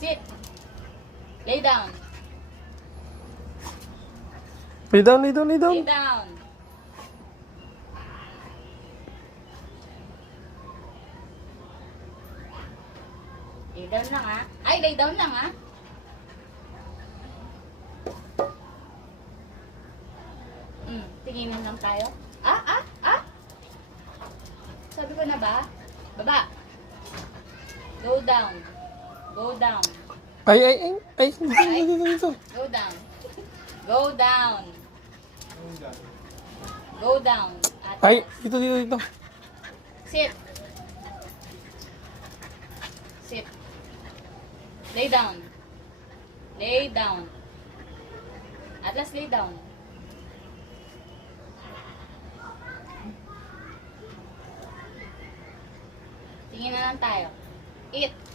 Sit. Lay down. Lay down, lay down, lay down. Lay down. Lay down lang ha. Ay, lay down lang ha. Tinginan lang tayo. Sabi ko na ba? Baba. Go down. Go down. Ay. Dito. Go down. Go down. Go down. At Ay, dito. sit. Sit. Lay down. Lay down. Atlas, lay down. Tingin na lang tayo. Eat.